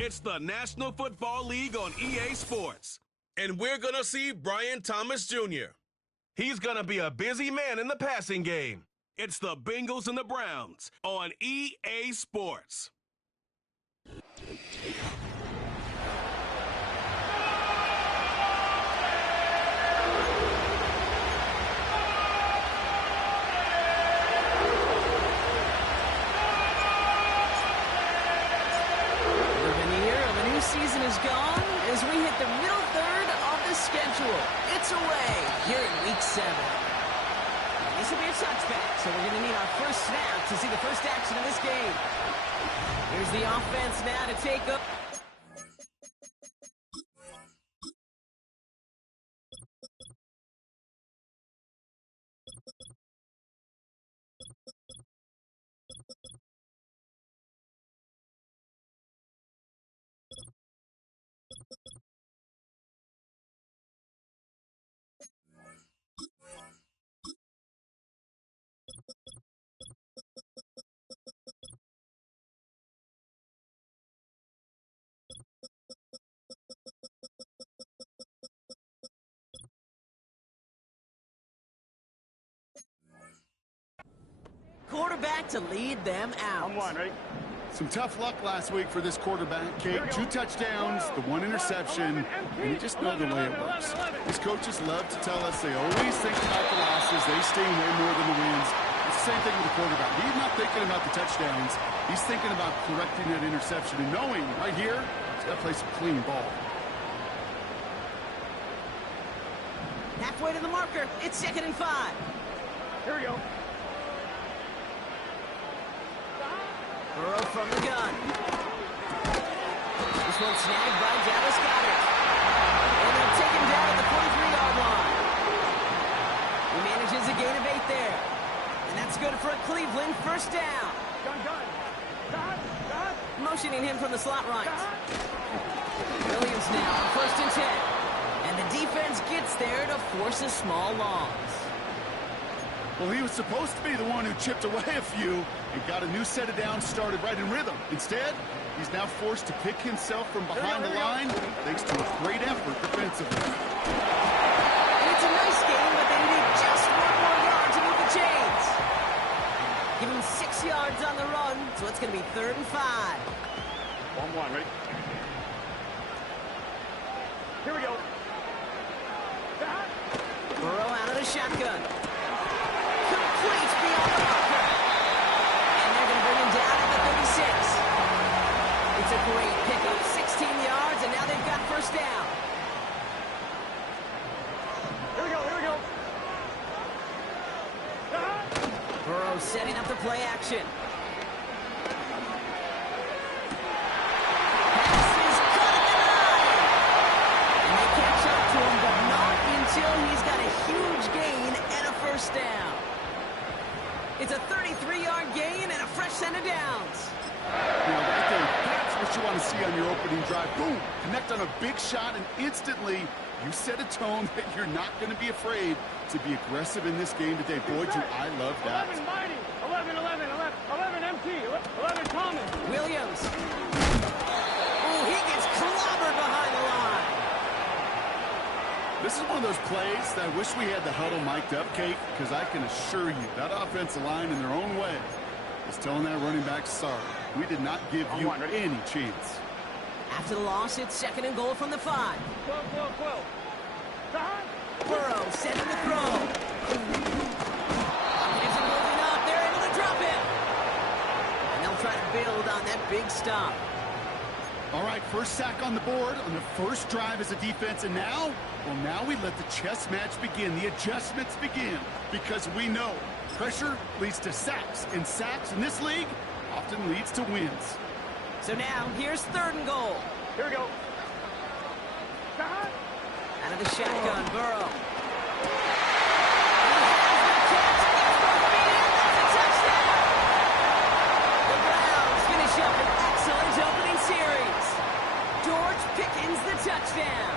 It's the National Football League on EA Sports. And we're going to see Brian Thomas Jr. He's going to be a busy man in the passing game. It's the Bengals and the Browns on EA Sports. Season is gone as we hit the middle third of the schedule. It's away here in week 7. This will be a touchback, so we're going to need our first snap to see the first action of this game. Here's the offense now to take up. Quarterback to lead them out. Right? Some tough luck last week for this quarterback, Kate. 2 touchdowns, the 1 interception, and you just know the way it works. These coaches love to tell us they always think about the losses. They sting way more than the wins. It's the same thing with the quarterback. He's not thinking about the touchdowns. He's thinking about correcting that interception and knowing right here, he's got to play some clean ball. Halfway to the marker. It's 2nd and 5. Here we go. Burrow from the gun. This one snagged by Dallas Goedert. And they'll take him down at the 43-yard line. He manages a gain of 8 there. And that's good for a Cleveland first down. Motioning him from the slot right. Williams now on 1st and 10. And the defense gets there to force a small loss. Well, he was supposed to be the one who chipped away a few and got a new set of downs started right in rhythm. Instead, he's now forced to pick himself from behind the line thanks to a great effort defensively. It's a nice game, but they need just 1 more yard to move the chains. Give him 6 yards on the run, so it's going to be 3rd and 5. 1-1, ready? Here we go. Burrow out of the shotgun. Complete beyond the marker. And they're going to bring him down at the 36. It's a great pickup, 16 yards, and now they've got first down. Here we go. Burrow setting up the play action. Pass is cut at the 9. And they catch up to him, but not until he's got a huge gain and a first down. It's a 33-yard gain and a fresh set of downs. Right there, that's what you want to see on your opening drive. Boom, connect on a big shot, and instantly you set a tone that you're not going to be afraid to be aggressive in this game today. Boy, do I love that. 11 Mighty, 11 MT, 11 Common. Williams. Oh, he gets clobbered behind the line. This is one of those plays that I wish we had the huddle mic'd up, Kate, because I can assure you that offensive line in their own way is telling that running back, sorry, we did not give you any chance. After the loss, it's 2nd and goal from the 5. 12. Burrow setting the throw. Isn't moving up. They're able to drop him. And they'll try to build on that big stop. All right, first sack on the board on the first drive as a defense, and now, well, now we let the chess match begin, the adjustments begin, because we know pressure leads to sacks, and sacks in this league often leads to wins. So now, here's 3rd and goal. Here we go. Out of the shotgun, Burrow. The Browns finish up an excellent opening series. George Pickens the touchdown.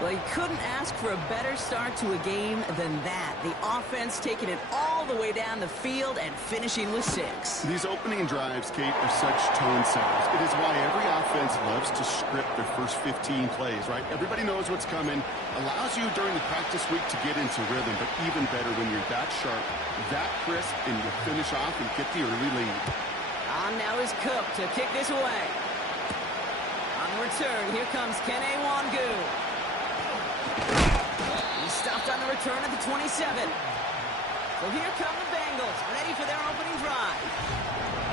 Well, you couldn't ask for a better start to a game than that. The offense taking it all the way down the field and finishing with 6. These opening drives, Kate, are such tone setters. It is why every offense defense loves to script their first 15 plays, right? Everybody knows what's coming. Allows you during the practice week to get into rhythm, but even better when you're that sharp, that crisp, and you finish off and get the early lead. On now is Cook to kick this away. On the return, here comes Kene Wangu. He's stopped on the return at the 27. So here come the Bengals, ready for their opening drive.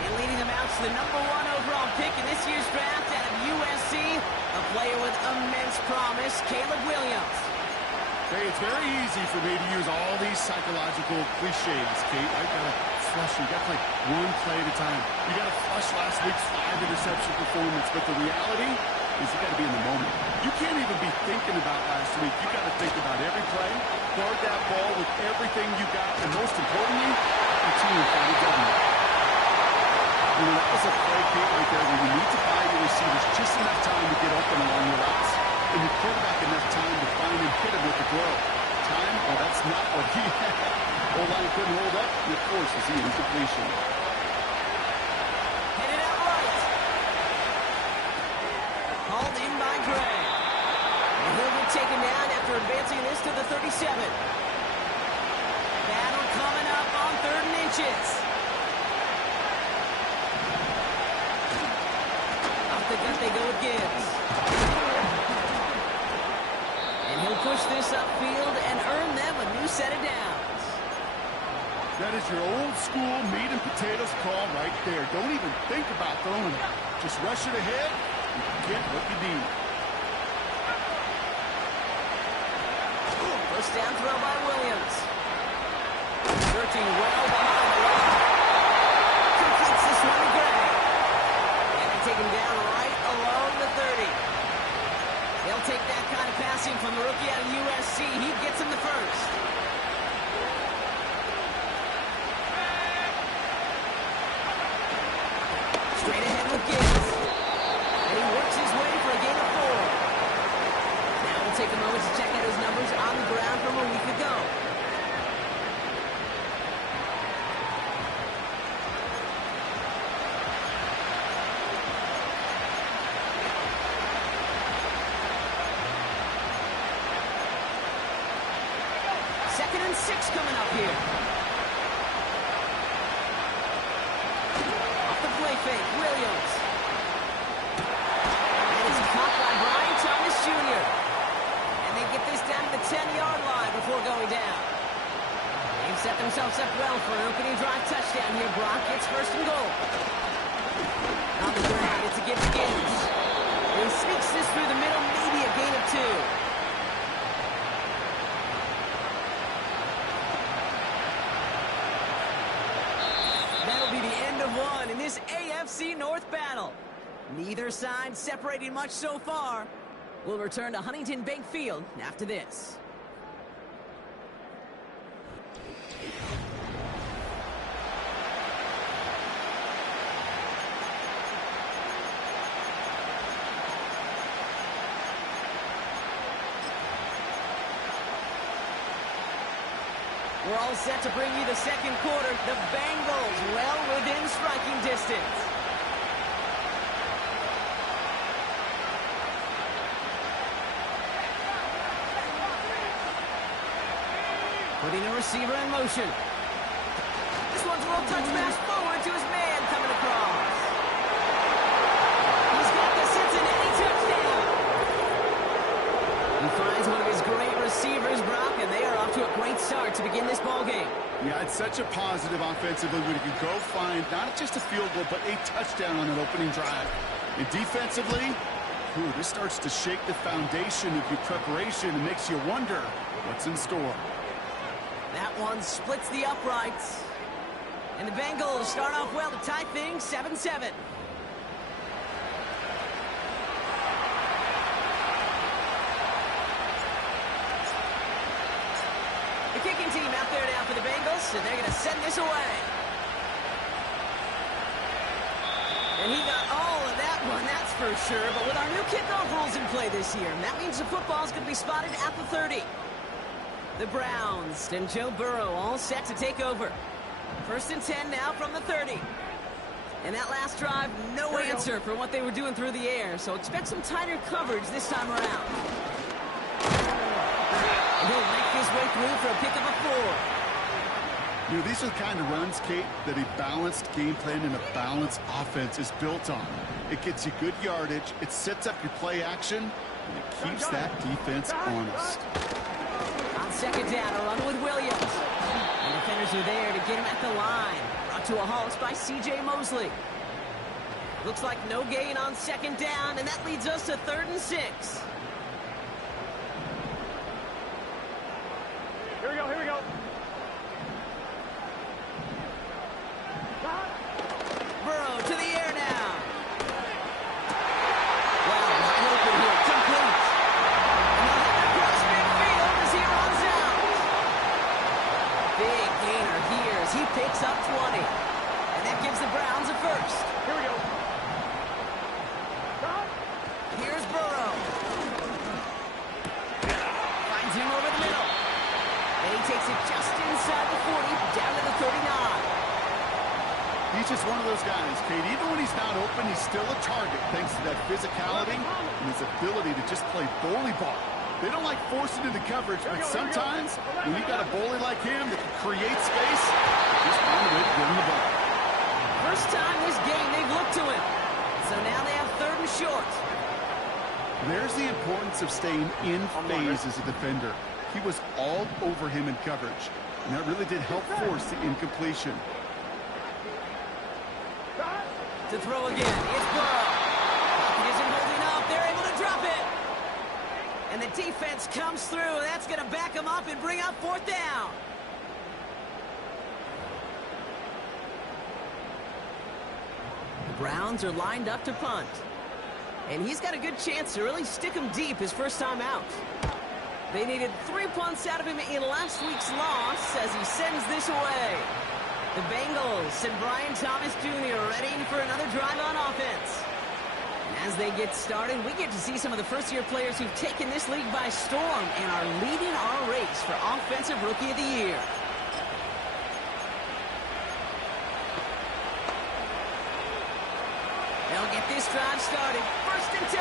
And leading them out to the #1 overall pick in this year's draft out of USC, a player with immense promise, Caleb Williams. Hey, it's very easy for me to use all these psychological cliches, Kate. I gotta flush. You got to play one play at a time. You got to flush last week's 5-interception performance, but the reality is you got to be in the moment. You can't even be thinking about last week. You got to think about every play, guard that ball with everything you got, and most importantly, your team find a W. You know, that was a play, Kate, right there where you need to buy your receivers just enough time to get open along your routes, and your quarterback enough time to find and hit him with the throw. Time? Well, that's not what he had. O-line couldn't hold up, and of course, it's the incompletion. Headed out right. Hauled in by Gray. And he'll get taken down after advancing this to the 37. Battle coming up on 3rd and inches. Off the gut they go with Gibbs. And he'll push this upfield and earn them a new set of downs. That is your old school meat and potatoes call right there. Don't even think about throwing it. Just rush it ahead and get what you need. First down throw by Williams. Searching well behind the line. Completes this one to Gray. And they take him down right along the 30. They'll take that kind of passing from the rookie out of USC. He gets him the first. Straight ahead with Gibbs. And he works his way for a gain of 4. Now we'll take a moment to check out his numbers on the ground from a week ago. Second and 6 coming up here. Off the play fake, Williams. And it's caught by Brian Thomas Jr. And they get this down to the 10-yard line before going down. They've set themselves up well for an opening drive touchdown here. Brock gets first and goal. On the ground, it's a give to Gibbs. And he sneaks this through the middle, maybe a gain of 2. That'll be the end of one in this AFC North battle. Neither side separating much so far. We'll return to Huntington Bank Field after this. We're all set to bring you the second quarter. The Bengals well within striking distance. Putting a receiver in motion. This one's a little touch pass forward to his man coming across. He's got the Cincinnati touchdown. He finds one of his great receivers, Brock, and they are off to a great start to begin this ball game. Yeah, it's such a positive offensively when you can go find not just a field goal, but a touchdown on an opening drive. And defensively, this starts to shake the foundation of your preparation and makes you wonder what's in store. That one splits the uprights. And the Bengals start off well to tie things 7-7. The kicking team out there now for the Bengals, and they're going to send this away. And he got all of that one, that's for sure. But with our new kickoff rules in play this year, that means the football's going to be spotted at the 30. The Browns and Joe Burrow all set to take over. First and 10 now from the 30. And that last drive, no answer for what they were doing through the air, so expect some tighter coverage this time around. And he'll make his way through for a pick of a 4. You know, these are the kind of runs, Kate, that a balanced game plan and a balanced offense is built on. It gets you good yardage, it sets up your play action, and it keeps that defense honest. On second down, a run with Williams. And defenders are there to get him at the line. Brought to a halt by C.J. Mosley. Looks like no gain on second down, and that leads us to 3rd and 6. Here we go, here we go. Burrow to the air now. Wow, wide open here, complete. And they'll hit across midfield as he runs out. Big gainer here as he picks up 20. And that gives the Browns a first. Here we go. Here's Burrow. Finds him over the middle. And he takes it just inside the 40, down to the 39. He's just one of those guys, Kate. Even when he's not open, he's still a target thanks to that physicality and his ability to just play bully ball. They don't like forcing into coverage, but sometimes when you've got a bully like him that can create space, just find a way to get him the ball. First time this game they've looked to him. So now they have 3rd and short. There's the importance of staying in phase as a defender. He was all over him in coverage, and that really did help force the incompletion. To throw again, it's Burrow. He isn't holding up. They're able to drop it. And the defense comes through. That's going to back him up and bring up 4th down. The Browns are lined up to punt. And he's got a good chance to really stick him deep his first time out. They needed 3 punts out of him in last week's loss as he sends this away. The Bengals and Brian Thomas Jr. ready for another drive on offense. And as they get started, we get to see some of the first-year players who've taken this league by storm and are leading our race for Offensive Rookie of the Year. They'll get this drive started. 1st and 10.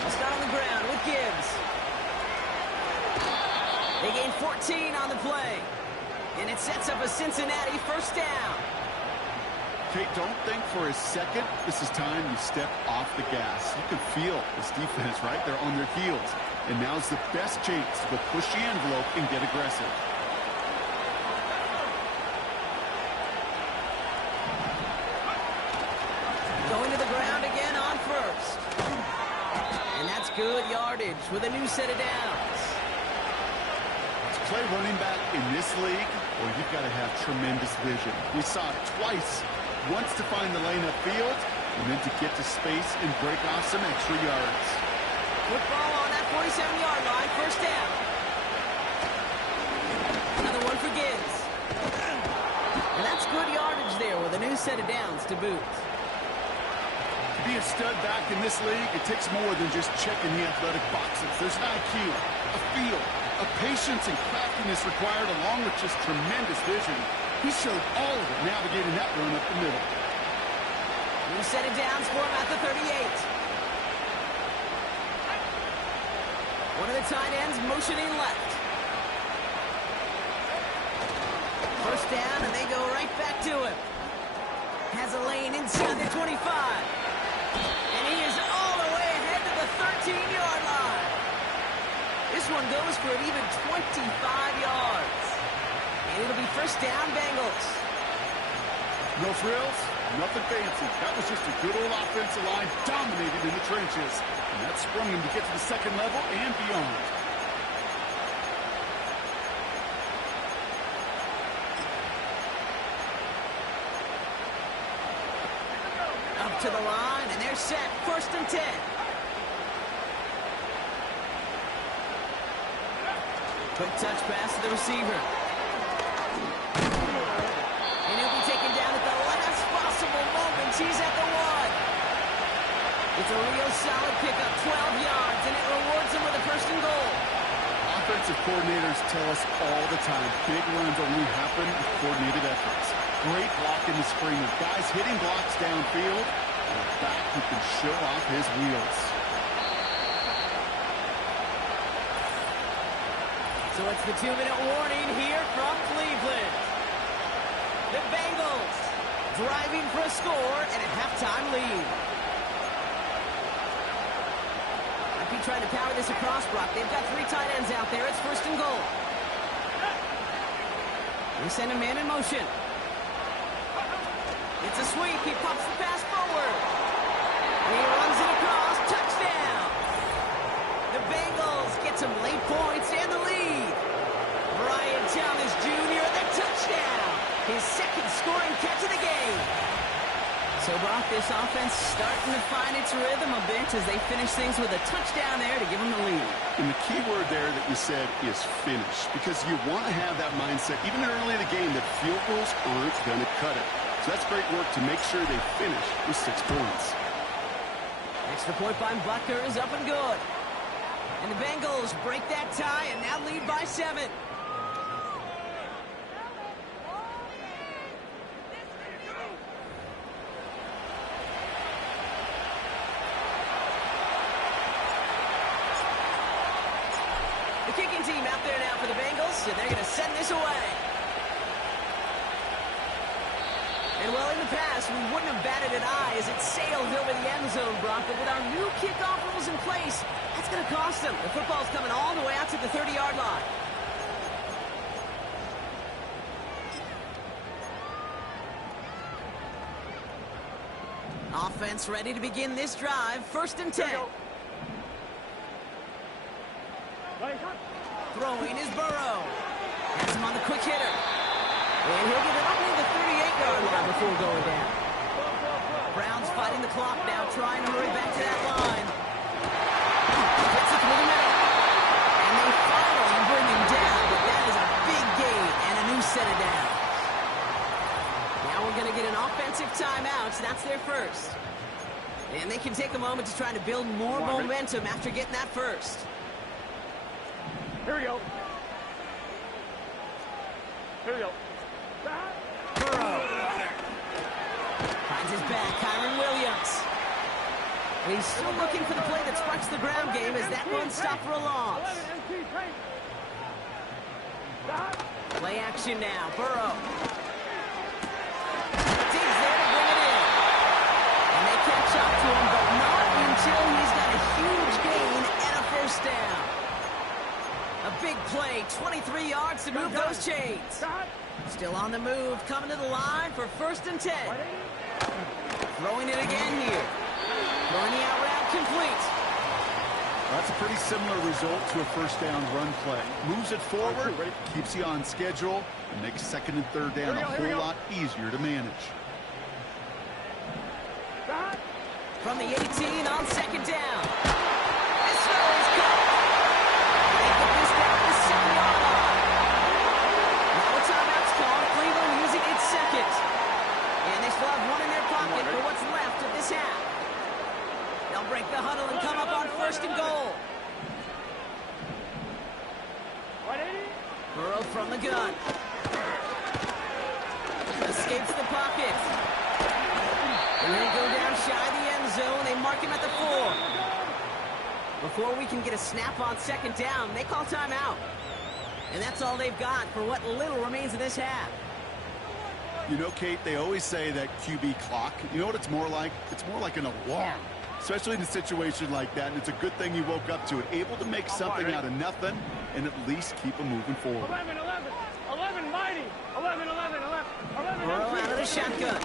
They'll start on the ground with Gibbs. They gain 14 on the play. And it sets up a Cincinnati 1st down. Kate, don't think for a second this is time you step off the gas. You can feel this defense right there on their heels. And now's the best chance to go push the envelope and get aggressive. Going to the ground again on 1st. And that's good yardage with a new set of downs. To play running back in this league, well, you've got to have tremendous vision. We saw it twice. Once to find the lane upfield, and then to get to space and break off some extra yards. Football on that 47-yard line, 1st down. Another one for Gibbs. And that's good yardage there with a new set of downs to boot. To be a stud back in this league, it takes more than just checking the athletic boxes. There's an IQ, a feel, a patience and craftiness required along with just tremendous vision. He showed all of it navigating that run up the middle. New set of downs for him at the 38. One of the tight ends motioning left. 1st down, and they go right back to him. Has a lane inside the 25. And he is all the way ahead to the 13-yard line. This one goes for an even 25 yards. And it'll be 1st down, Bengals. No frills, nothing fancy. That was just a good old offensive line dominated in the trenches. And that sprung him to get to the 2nd level and beyond. Up to the line, and they're set. 1st and 10. Quick touch pass to the receiver. And he'll be taken down at the last possible moment. He's at the 1. It's a real solid pickup, 12 yards, and it rewards him with a 1st and goal. Offensive coordinators tell us all the time, big runs only happen with coordinated efforts. Great block in the spring of guys hitting blocks downfield, and a back who can show off his wheels. So it's the 2-minute warning here from Cleveland. The Bengals driving for a score and a halftime lead. Might be trying to power this across, Brock. They've got 3 tight ends out there. It's 1st and goal. They send a man in motion. It's a sweep. He pops the pass forward. And he runs it across. Touchdown. The Bengals get some late points and the lead. Brian Thomas Jr. the touchdown. His 2nd scoring catch of the game. So, Brock, this offense starting to find its rhythm a bit as they finish things with a touchdown there to give them the lead. And the key word there that you said is finish, because you want to have that mindset, even early in the game, that field goals aren't going to cut it. So that's great work to make sure they finish with 6 points. Extra point by Butker is up and good. And the Bengals break that tie and now lead by 7. The kicking team out there now for the Bengals, and they're going to send this away. And well, in the past, we wouldn't have batted an eye as it sailed over the end zone, Brock. But with our new kickoff rules in place, that's going to cost them. The football's coming all the way out to the 30-yard line. Offense ready to begin this drive. 1st and 10. Throwing is Burrow. Has him on the quick hitter. And he'll get it up near the 38-yard line before going down. Browns fighting the clock now, trying to hurry back to that line. Gets it through the middle. And they finally bring him down, but that is a big gain and a new set of downs. Now we're going to get an offensive timeout. So that's their first. And they can take a moment to try to build more momentum after getting that first. Here we go. Here we go. Burrow. Finds his back, Kyron Williams. And he's still looking for the play that sparks the ground game as that one stopped for a loss. Play action now, Burrow. Digs there to bring it in. And they catch up to him, but not until he's got a huge gain and a 1st down. A big play, 23 yards to move those chains. Still on the move, coming to the line for 1st and 10. Throwing it again here. Throwing the out route complete. That's a pretty similar result to a 1st down run play. Moves it forward, keeps you on schedule, and makes 2nd and 3rd down a whole lot easier to manage. From the 18 on 2nd down. This throw is caught. They get this down to the 7-yard line. Now a timeout's called. Cleveland using its 2nd. And they still have one in their pocket for what's left of this half. They'll break the huddle and come up on 1st and goal. Burrow from the gun. Escapes the pocket. And they go down shy of the end zone. They mark him at the 4. Before we can get a snap on 2nd down, they call timeout. And that's all they've got for what little remains of this half. You know, Kate, they always say that QB clock. You know what it's more like? It's more like an alarm, especially in a situation like that. And it's a good thing you woke up to it, able to make something out of nothing and at least keep them moving forward. 11, 11, 11, mighty. 11, 11, 11, 11. Burrow out of the shotgun.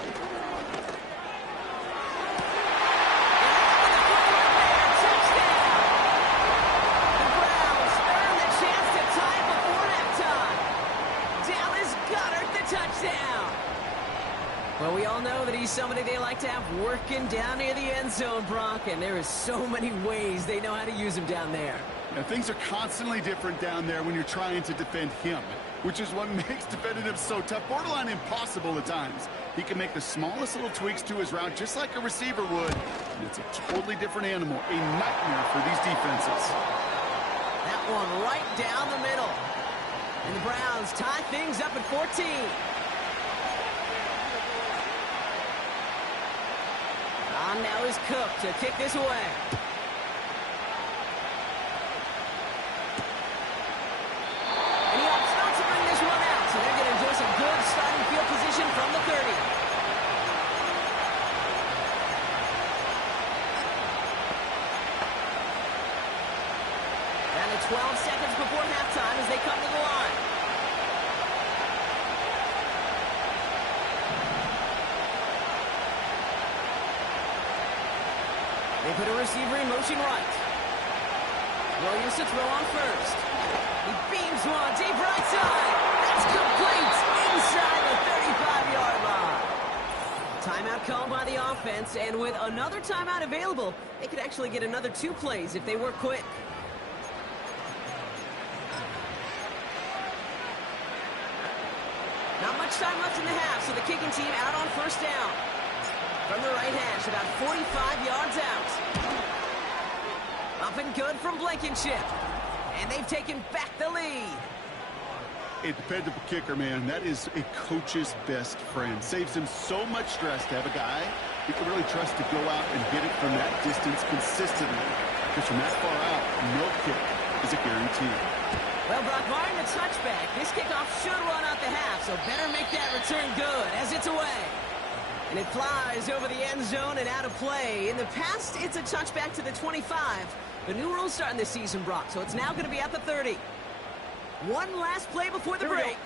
Well, we all know that he's somebody they like to have working down near the end zone, Brock, and there is so many ways they know how to use him down there. Now, things are constantly different down there when you're trying to defend him, which is what makes defending him so tough, borderline impossible at times. He can make the smallest little tweaks to his route just like a receiver would, and it's a totally different animal, a nightmare for these defenses. That that one right down the middle. And the Browns tie things up at 14. On now is Cook to kick this away. And he opts not to bring this one out, so they're going to enjoy some good starting field position from the 30. Down to 12 seconds before halftime as they come to the line. They put a receiver in motion right. Williams to throw on first. He beams one deep right side. That's complete inside the 35-yard line. Timeout called by the offense, and with another timeout available, they could actually get another 2 plays if they work quick. Not much time left in the half, so the kicking team out on first down. From the right hash, about 45 yards out. Up and good from Blankenship. And they've taken back the lead. A dependable kicker, man. That is a coach's best friend. Saves him so much stress to have a guy he can really trust to go out and hit it from that distance consistently. Because from that far out, no kick is a guarantee. Well, Brock, barring the touchback, this kickoff should run out the half, so better make that return good as it's away. And it flies over the end zone and out of play. In the past, it's a touchback to the 25. The new rules starting this season, Brock, so it's now going to be at the 30. One last play before the break.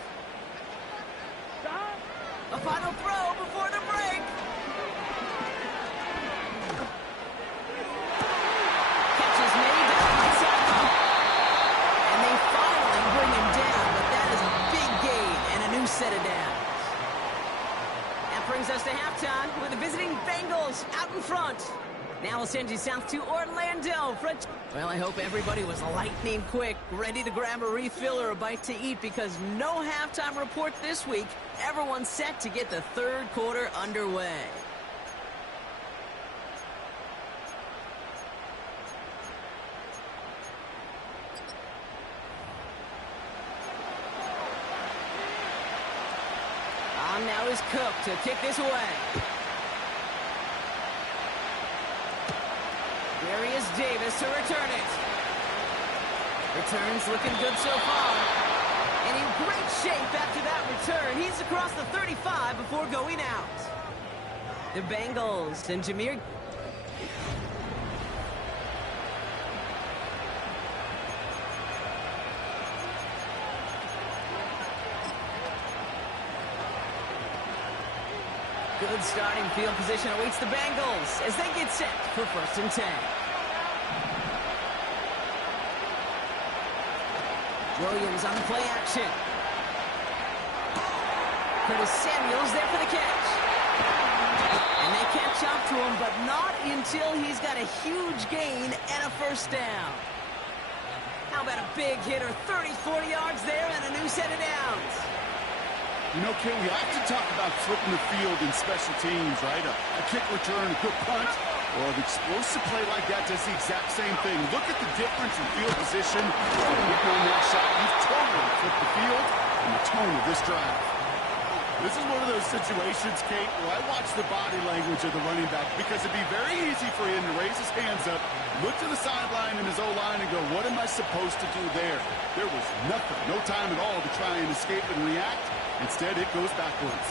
A final throw before the break. Catch is made down the sideline. And they finally bring him down, but that is a big gain and a new set of downs. Brings us to halftime with the visiting Bengals out in front. Now we'll send you south to Orlando. Well, I hope everybody was lightning quick, ready to grab a refill or a bite to eat, because no halftime report this week. Everyone's set to get the third quarter underway. Now is Cook to kick this away. There he is, Davis to return it. Returns looking good so far. And in great shape after that return. He's across the 35 before going out. The Bengals and Jameer. Good starting field position awaits the Bengals as they get set for 1st and 10. Williams on the play action. Curtis Samuel's there for the catch. And they catch up to him, but not until he's got a huge gain and a first down. How about a big hitter, 30, 40 yards there and a new set of downs. You know, Ken, we have to talk about flipping the field in special teams, right? A kick return, a good punt, or an explosive play like that does the exact same thing. Look at the difference in field position. Getting on that shot, you've totally flipped the field and the tone of this drive. This is one of those situations, Kate, where I watch the body language of the running back, because it'd be very easy for him to raise his hands up, look to the sideline in his O-line and go, what am I supposed to do there? There was nothing, no time at all to try and escape and react. Instead, it goes backwards.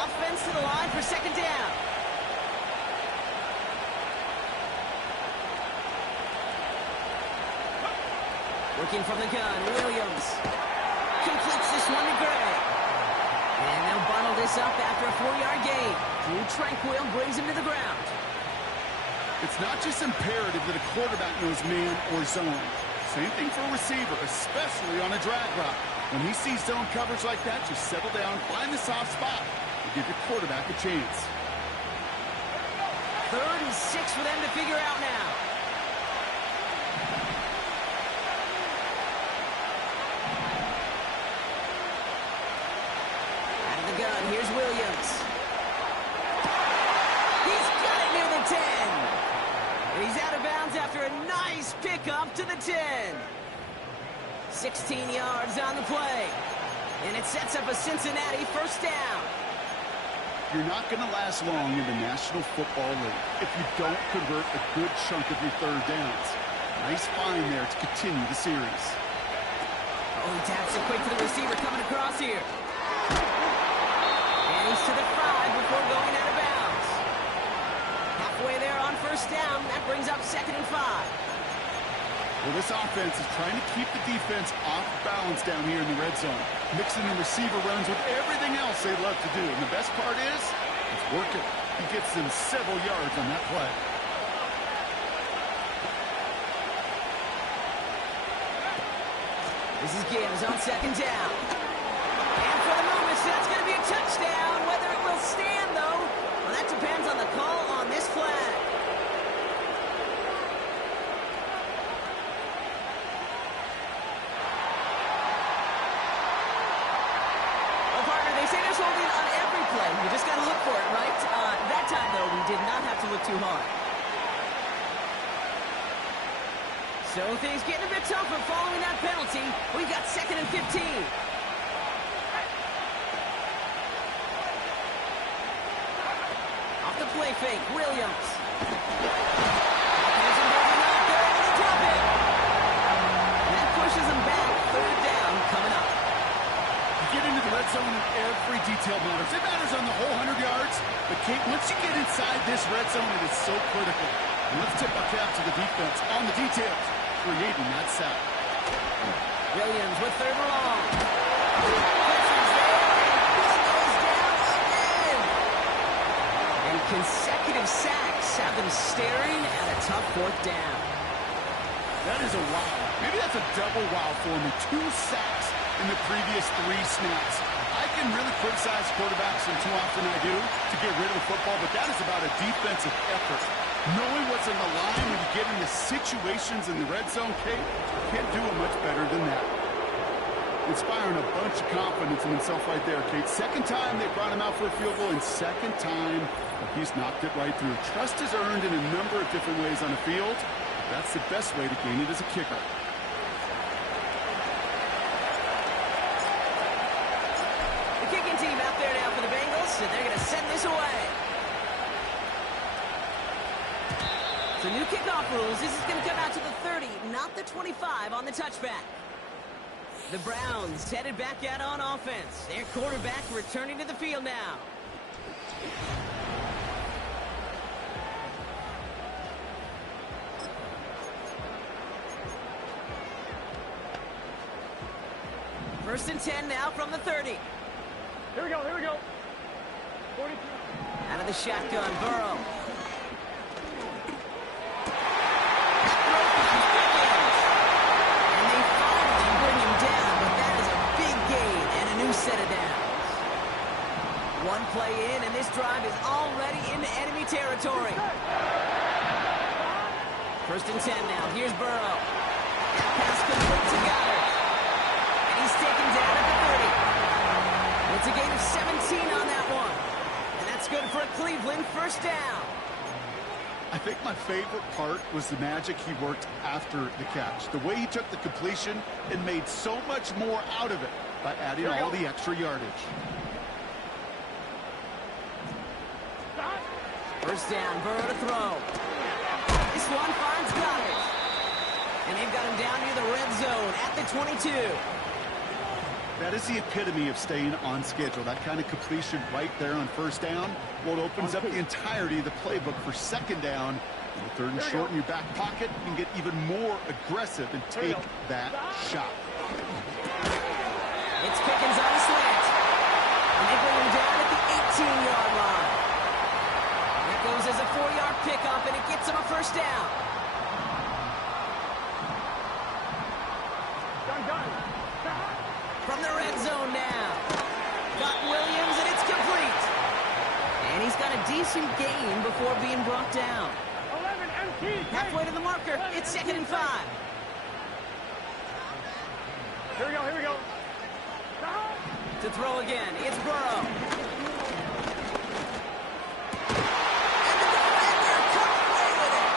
Offense to the line for 2nd down. Working from the gun, Williams completes this one to Gray. And they'll bundle this up after a 4-yard gain. Drew Tranquil brings him to the ground. It's not just imperative that a quarterback knows man or zone. Same thing for a receiver, especially on a drag route. When he sees zone coverage like that, just settle down, find the soft spot, and give your quarterback a chance. 3rd and 6 for them to figure out now. Out of the gun, here's Williams. He's got it near the 10. out of bounds after a nice pickup to the 10. 16 yards on the play. And it sets up a Cincinnati first down. You're not going to last long in the National Football League if you don't convert a good chunk of your third downs. Nice find there to continue the series. Oh, he taps it quick to the receiver coming across here. And he's to the 5 before going out of bounds. Halfway there on first down. That brings up 2nd and 5. Well, this offense is trying to keep the defense off balance down here in the red zone, mixing the receiver runs with everything else they love to do. And the best part is, it's working. He gets them several yards on that play. This is Gibbs on 2nd down. And for the moment, that's going to be a touchdown. Whether it will stand, though, well, that depends on the call on this flag. Well, partner, they say there's holding on every play. You just got to look for it, right? That time, though, we did not have to look too hard. So things getting a bit tougher following that penalty. We've got 2nd and 15. Off the play fake, Williams. There's him holding up. They're able to drop it. And that pushes him back. 3rd down coming up. You get into the red zone and every detail matters. It matters on the whole 100 yards. But, Kate, once you get inside this red zone, it is so critical. And let's tip our cap to the defense on the details, creating that sack. Williams with 3rd and long. Pressure's there, and ball goes down again. And consecutive sacks have them staring at a tough 4th down. That is a wow. Maybe that's a double wow for me. 2 sacks in the previous 3 snaps. I can really criticize quarterbacks, and too often I do, to get rid of the football, but that is about a defensive effort. Knowing what's on the line when you get into situations in the red zone, Kate, can't do it much better than that. Inspiring a bunch of confidence in himself right there, Kate. 2nd time they brought him out for a field goal, and 2nd time he's knocked it right through. Trust is earned in a number of different ways on the field. That's the best way to gain it as a kicker. The kicking team out there now for the Bengals, and they're going to send this away. So new kickoff rules. This is going to come out to the 30, not the 25 on the touchback. The Browns headed back out on offense. Their quarterback returning to the field now. First and 10 now from the 30. Here we go, here we go. 42. Out of the shotgun, Burrow. And they finally bring him down, but that is a big gain and a new set of downs. One play in, and this drive is already into enemy territory. First and 10 now. Here's Burrow. That pass complete to Goddard. And he's taken down at the 30. It's a gain of 17 on that one. And that's good for a Cleveland first down. I think my favorite part was the magic he worked after the catch. The way he took the completion and made so much more out of it by adding all the extra yardage. First down, Burrow to throw. This one finds Goddard. And they've got him down near the red zone at the 22. That is the epitome of staying on schedule. That kind of completion right there on first down. Well, it opens up the entirety of the playbook for second down. And 3rd and short in your back pocket, you can get even more aggressive and take that shot. It's Pickens on a slant. And they bring him down at the 18-yard line. That goes as a 4-yard pickup, and it gets him a first down. From the red zone now. Got Williams, and it's complete. And he's got a decent gain before being brought down. 11 MT. Halfway to the marker, it's 2nd and 5. Here we go, here we go. To throw again, it's Burrow. And the defender comes away with it.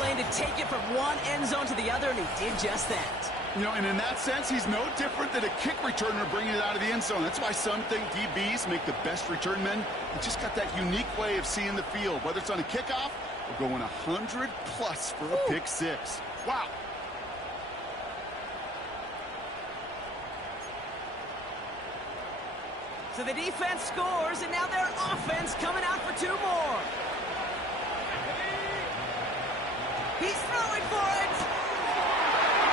lane to take it from one end zone to the other, and he did just that. You know, and in that sense, he's no different than a kick returner bringing it out of the end zone. That's why some think DBs make the best return men. They just got that unique way of seeing the field, whether it's on a kickoff or going 100+ for a pick six. Wow. So the defense scores, and now their offense coming out for 2 more. He's throwing for it.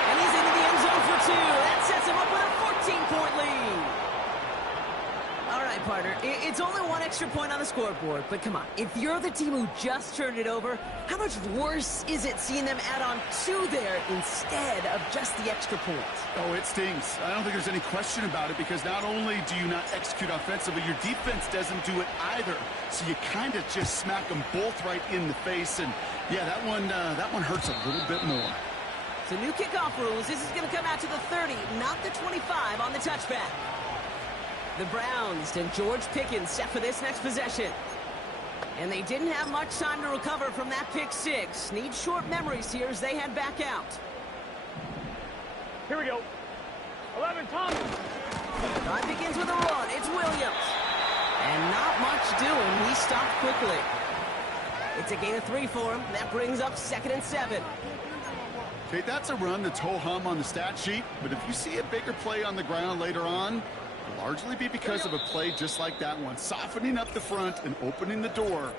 And he's into the end zone for 2. That sets him up with a 14-point lead. All right, partner, it's only 1 extra point on the scoreboard, but come on. If you're the team who just turned it over, how much worse is it seeing them add on 2 there instead of just the extra point? Oh, it stings. I don't think there's any question about it, because not only do you not execute offensively, your defense doesn't do it either. So you kind of just smack them both right in the face, and yeah, that one hurts a little bit more. So new kickoff rules. This is going to come out to the 30, not the 25 on the touchback. The Browns and George Pickens set for this next possession. And they didn't have much time to recover from that pick six. Need short memories here as they head back out. Here we go. 11, Thomas. Drive begins with a run. It's Williams. And not much doing. He stopped quickly. It's a gain of 3 for him. That brings up 2nd and 7. Okay, that's a run that's ho-hum on the stat sheet, but if you see a bigger play on the ground later on, it'll largely be because of a play just like that one, softening up the front and opening the door.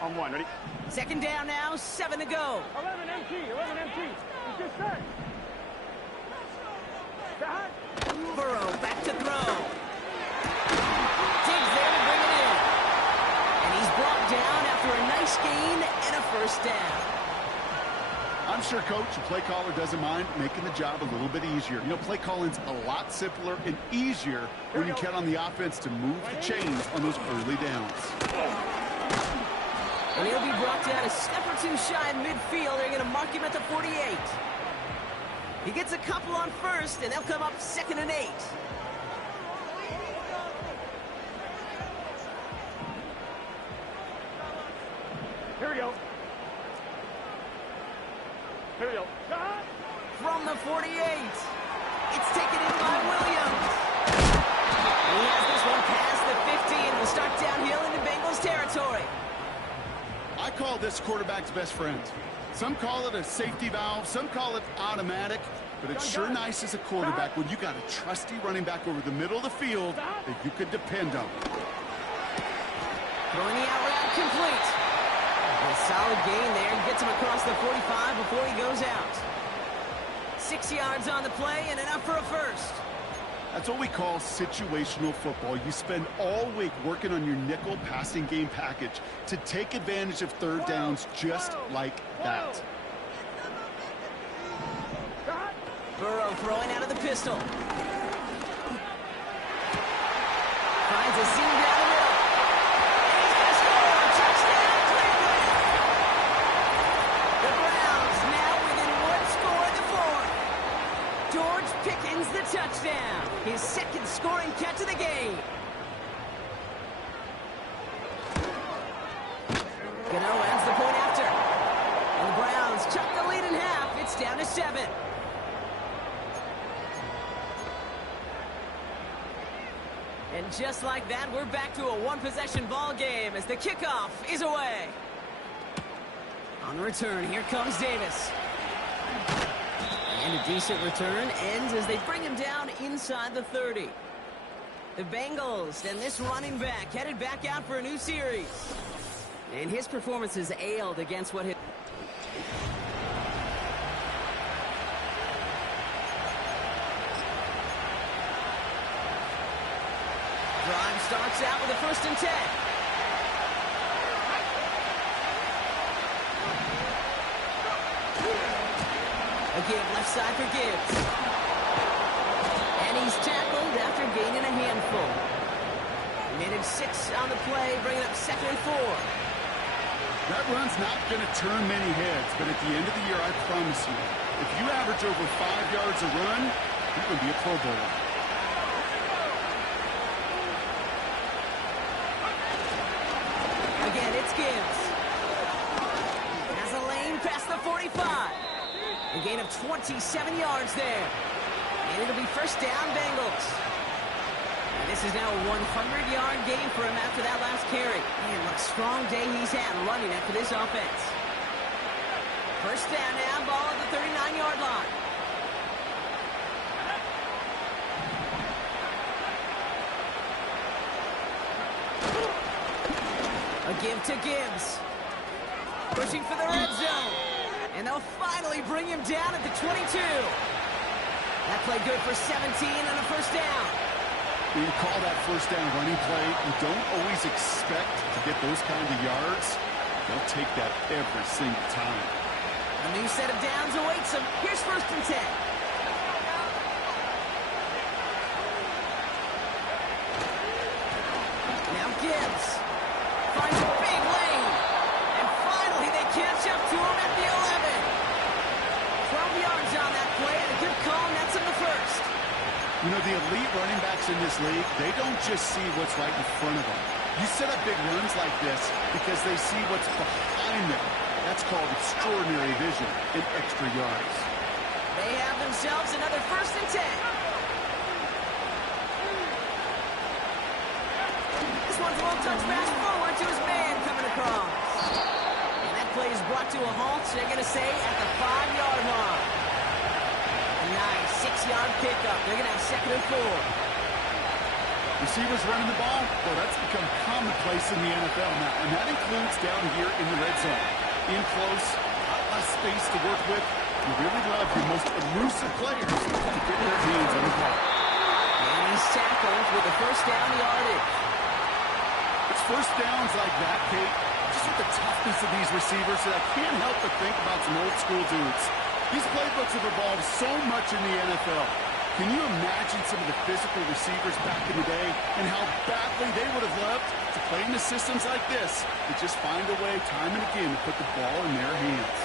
On 1, ready? 2nd down now, 7 to go. 11 MT, 11 MT. He's just set. Back. Burrow back to throw. Diggs there to bring it in. And he's brought down after a nice gain and a 1st down. I'm sure coach and play caller doesn't mind making the job a little bit easier. You know, play calling's a lot simpler and easier when you count on the offense to move the chains on those early downs. And he'll be brought down a step or 2 shy of midfield. They're going to mark him at the 48. He gets a couple on 1st, and they'll come up 2nd and 8. Here we go. Here we go. From the 48. It's taken in by Williams. And he has this one past the 50 and will start downhill into Bengals territory. I call this quarterback's best friend. Some call it a safety valve, some call it automatic, but it's sure nice as a quarterback when you got a trusty running back over the middle of the field that you could depend on. Throwing the out route complete. A solid gain there. Gets him across the 45 before he goes out. 6 yards on the play and enough for a 1st. That's what we call situational football. You spend all week working on your nickel passing game package to take advantage of 3rd downs just like that. Burrow throwing out of the pistol. Finds a seam down the middle. And he's going to score. Touchdown, Cleveland. The Browns now within 1 score in the 4th. George Pickens the touchdown. His 2nd scoring catch of the game. Gano adds the point after. And the Browns chuck the lead in half. It's down to 7. And just like that, we're back to a 1-possession ball game as the kickoff is away. On the return, here comes Davis. And a decent return ends as they bring him down inside the 30. The Bengals and this running back headed back out for a new series. And his performance has ailed against what his... Drive starts out with a 1st and 10. A give left side for Gibbs. And he's tackled after gaining a handful. Managed 6 on the play, bringing up 2nd and 4. That run's not going to turn many heads, but at the end of the year, I promise you, if you average over 5 yards a run, you're going to be a Pro Bowler. Again, it's Gibbs. Has a lane past the 45. A gain of 27 yards there. And it'll be first down, Bengals. And this is now a 100-yard game for him after that last carry. Man, what a strong day he's had running after this offense. First down now, ball at the 39-yard line. A give to Gibbs. Pushing for the red zone. And they'll finally bring him down at the 22. That play good for 17 and a first down. When you call that first down running play, you don't always expect to get those kind of yards. They'll take that every single time. A new set of downs awaits him. Here's first and 10. Now Gibbs finds a big lane. And finally they catch up to him at the 11. 12 yards on that play and a good call, and that's in the first. You know, the elite running backs in this league, they don't just see what's right in front of them. You set up big runs like this because they see what's behind them. That's called extraordinary vision and extra yards. They have themselves another first and 10. This one's a little touch pass forward to his man coming across. And that play is brought to a halt, so they're going to say at the 5-yard line. A nice 6-yard pickup. They're going to have 2nd and 4. Receivers running the ball, well, that's become commonplace in the NFL now, and that includes down here in the red zone. In close, a lot less space to work with. You really love your most elusive players to get their hands on the ball. And he's tackled with a first down yardage. It's first downs like that, Kate, just with the toughness of these receivers that I can't help but think about some old school dudes. These playbooks have evolved so much in the NFL. Can you imagine some of the physical receivers back in the day and how badly they would have loved to play in the systems like this to just find a way time and again to put the ball in their hands?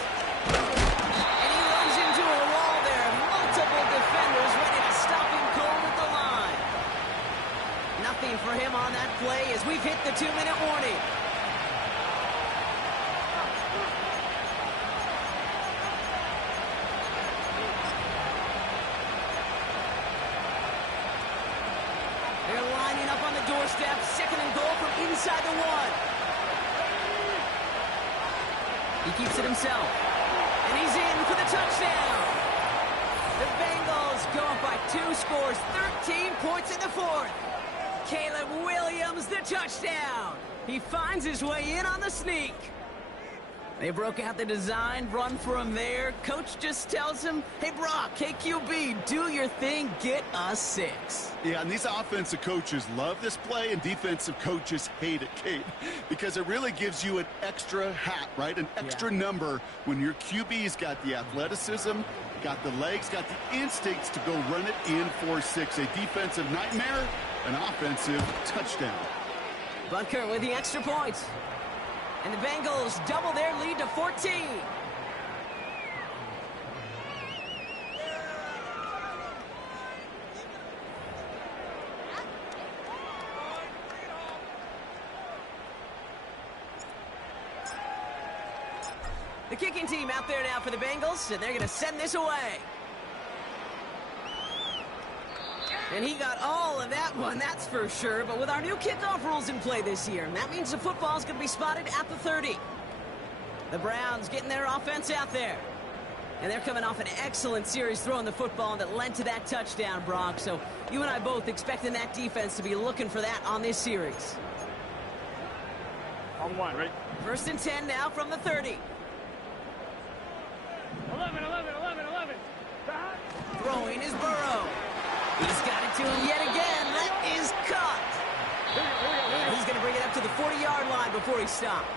And he runs into a wall there. Multiple defenders ready to stop him cold at the line. Nothing for him on that play as we've hit the 2-minute warning. They're lining up on the doorstep. 2nd and goal from inside the 1. He keeps it himself. And he's in for the touchdown. The Bengals go up by 2 scores, 13 points in the 4th. Caleb Williams, the touchdown. He finds his way in on the sneak. They broke out the design run for him there. Coach just tells him, hey, Brock, KQB, do your thing, get us 6. Yeah, and these offensive coaches love this play, and defensive coaches hate it, Kate, because it really gives you an extra hat, right? An extra number when your QB's got the athleticism, got the legs, got the instincts to go run it in for 6. A defensive nightmare, an offensive touchdown. Bunker with the extra point. And the Bengals double their lead to 14. The kicking team out there now for the Bengals, and they're going to send this away. And he got all of that one, that's for sure. But with our new kickoff rules in play this year, that means the football's going to be spotted at the 30. The Browns getting their offense out there. And they're coming off an excellent series throwing the football that led to that touchdown, Brock. So you and I both expecting that defense to be looking for that on this series. On 1, right? First and 10 now from the 30. 11. Throwing is Burrow. He's got it to him yet again. That is caught. And he's going to bring it up to the 40-yard line before he's stopped.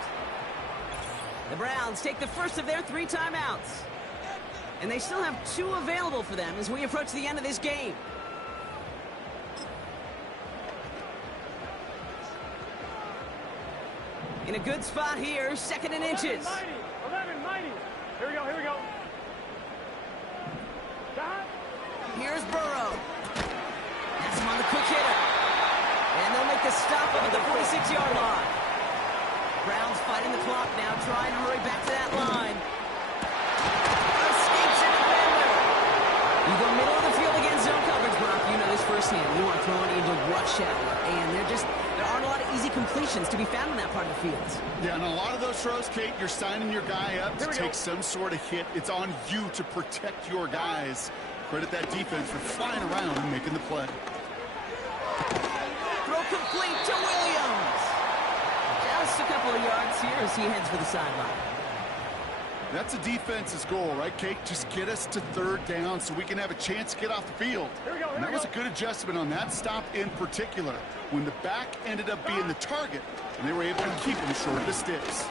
The Browns take the first of their 3 timeouts. And they still have 2 available for them as we approach the end of this game. In a good spot here, 2nd and inches. 11, mighty. Here we go, here we go. Here's Burrow. That's him on the quick hitter. And they'll make the stop up at the 46-yard line. Browns fighting the clock now, trying to hurry back to that line. Escapes a defender. You go middle of the field against zone coverage, Brock. You know this firsthand. You want throwing into rush hour. And there aren't a lot of easy completions to be found in that part of the field. Yeah, and a lot of those throws, Kate, you're signing your guy up to take some sort of hit. It's on you to protect your guys. Credit that defense for flying around and making the play. Throw complete to Williams. Just a couple of yards here as he heads for the sideline. That's a defense's goal, right, Kate? Just get us to 3rd down so we can have a chance to get off the field. And that was a good adjustment on that stop in particular, when the back ended up being the target, and they were able to keep him short of the sticks.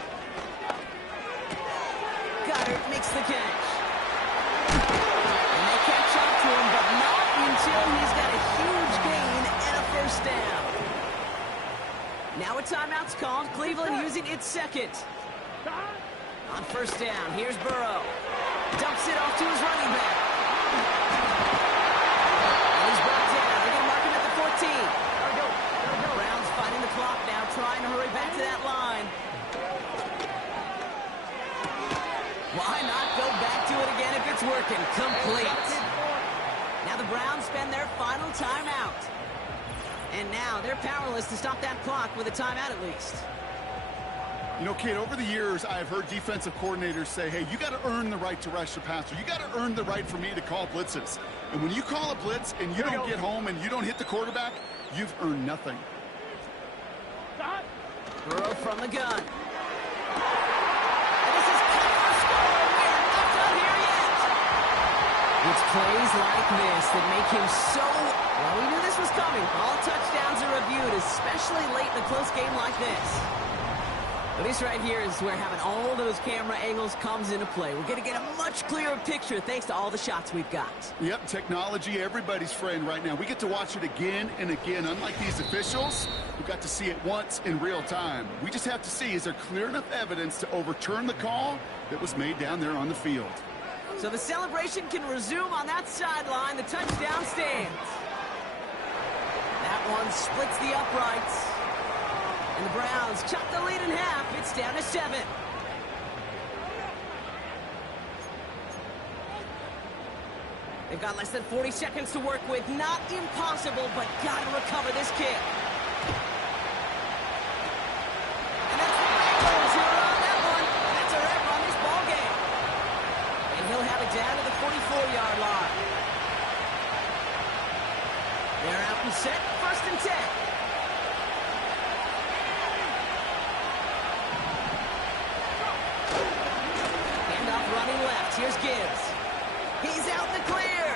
Goddard makes the catch. And they catch up to him, but not until he's got a huge gain and a 1st down. Now a timeout's called. Cleveland using its 2nd. On 1st down, here's Burrow. Dumps it off to his running back. And he's brought down. They're going to mark him at the 14. Browns fighting the clock now, trying to hurry back to that line. Why not go back to it again if it's working? Complete. Now the Browns spend their final timeout. And now they're powerless to stop that clock with a timeout at least. You know, Kate, over the years, I've heard defensive coordinators say, hey, you got to earn the right to rush the passer. You got to earn the right for me to call blitzes. And when you call a blitz and you don't get home and you don't hit the quarterback, you've earned nothing. Burrow from the gun. And this is cut for score. We're not done here yet. It's plays like this that make him so... Well, we knew this was coming. All touchdowns are reviewed, especially late in a close game like this. But this right here is where having all those camera angles comes into play. We're going to get a much clearer picture thanks to all the shots we've got. Yep, technology, everybody's friend right now. We get to watch it again and again. Unlike these officials, we got to see it once in real time. We just have to see, is there clear enough evidence to overturn the call that was made down there on the field? So the celebration can resume on that sideline. The touchdown stands. That one splits the uprights. And the Browns chop the lead in half. It's down to 7. They've got less than 40 seconds to work with. Not impossible, but got to recover this kick. And that's the Bengals who are on that one. That's a wrap on this ball game. And he'll have it down to the 44-yard line. They're out and set. 1st and 10. Here's Gibbs. He's out in the clear.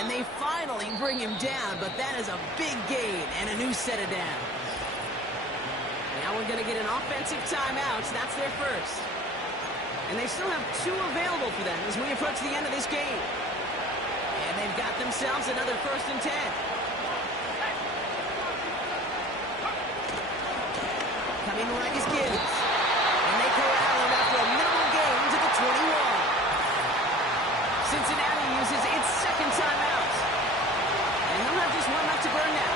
And they finally bring him down, but that is a big gain and a new set of downs. Now we're going to get an offensive timeout. That's their first. And they still have 2 available for them as we approach the end of this game. And they've got themselves another 1st and 10. Coming right is Gibbs. And they corral him after a minimal gain to the 21. Cincinnati uses its 2nd timeout. And they'll have just one left to burn now.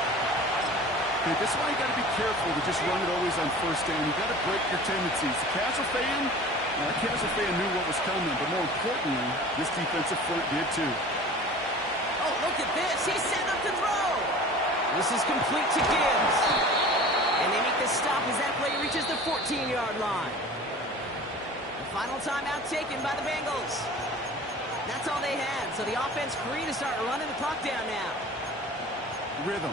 Hey, this is why you got to be careful to just run it always on 1st down. You got to break your tendencies. The casual fan knew what was coming, but more importantly, this defensive front did too. Oh, look at this. He's set up to throw. This is complete to Gibbs. And they make the stop as that play reaches the 14-yard line. The final timeout taken by the Bengals. That's all they had, so the offense free to start running the clock down now. Rhythm.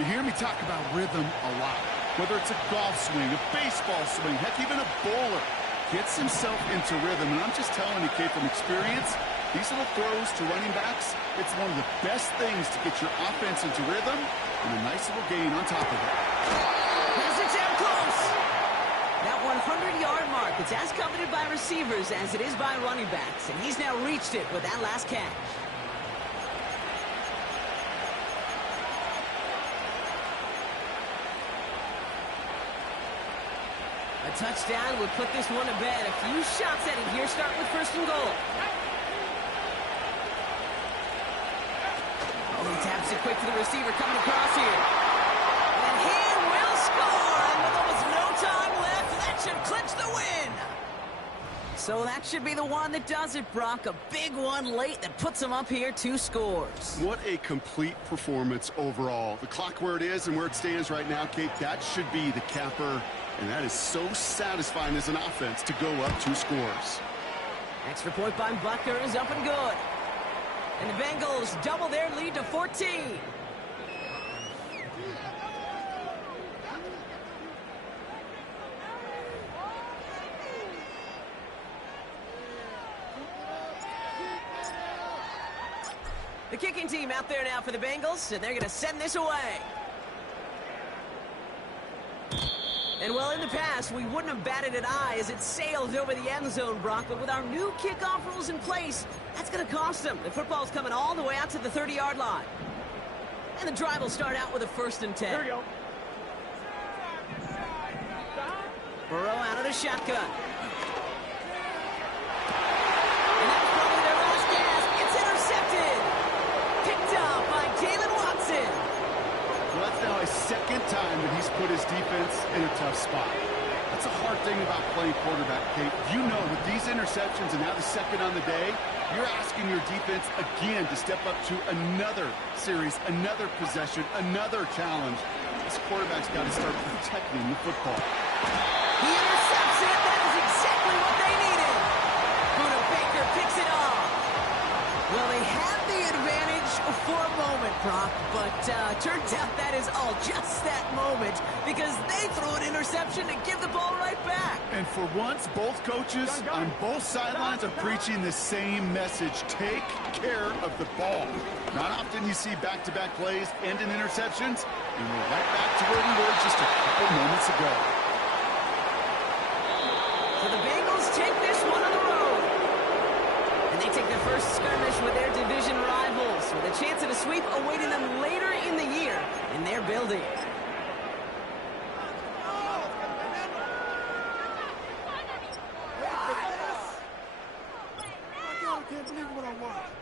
You hear me talk about rhythm a lot. Whether it's a golf swing, a baseball swing, heck, even a bowler gets himself into rhythm. And I'm just telling you, Kate, from experience, these little throws to running backs, it's one of the best things to get your offense into rhythm and a nice little gain on top of it. Here's it down close. That 100-yard mark, it's as coveted by receivers as it is by running backs, and he's now reached it with that last catch. A touchdown would put this one to bed. A few shots at it here, starting with first and goal. Oh, he taps it quick to the receiver coming across here. And he will score! And with almost no time left, that should clinch the win! So that should be the one that does it, Brock. A big one late that puts him up here, 2 scores. What a complete performance overall. The clock where it is and where it stands right now, Kate, that should be the capper. And that is so satisfying as an offense to go up 2 scores. Extra point by Butker is up and good. And the Bengals double their lead to 14. The kicking team out there now for the Bengals, and they're going to send this away. And well, in the past, we wouldn't have batted an eye as it sailed over the end zone, Brock. But with our new kickoff rules in place, that's going to cost them. The football's coming all the way out to the 30-yard line. And the drive will start out with a 1st and 10. Here we go. Burrow out of the shotgun. And that's probably their last gasp. It's intercepted. Picked up by Jalen Watson. Well, that's now a second time that he's put his defense in a tough spot. That's a hard thing about playing quarterback, Kate. You know, with these interceptions and now the second on the day, you're asking your defense again to step up to another series, another possession, another challenge. This quarterback's got to start protecting the football. He intercepts it. That is exactly what they needed. Buda Baker picks it off. Well, they had the advantage for a moment, Brock, but turns out that is all just that moment because they threw an interception to give the ball right back. And for once, both coaches on both sidelines are preaching the same message. Take care of the ball. Not often you see back-to-back plays end in interceptions, and we're right back to where we were just a couple moments ago. So the Bengals take this one on the road. And they take their first skirmish with their division rivals with a chance at a sweep awaiting them later in the year in their building. I can't believe what I watched.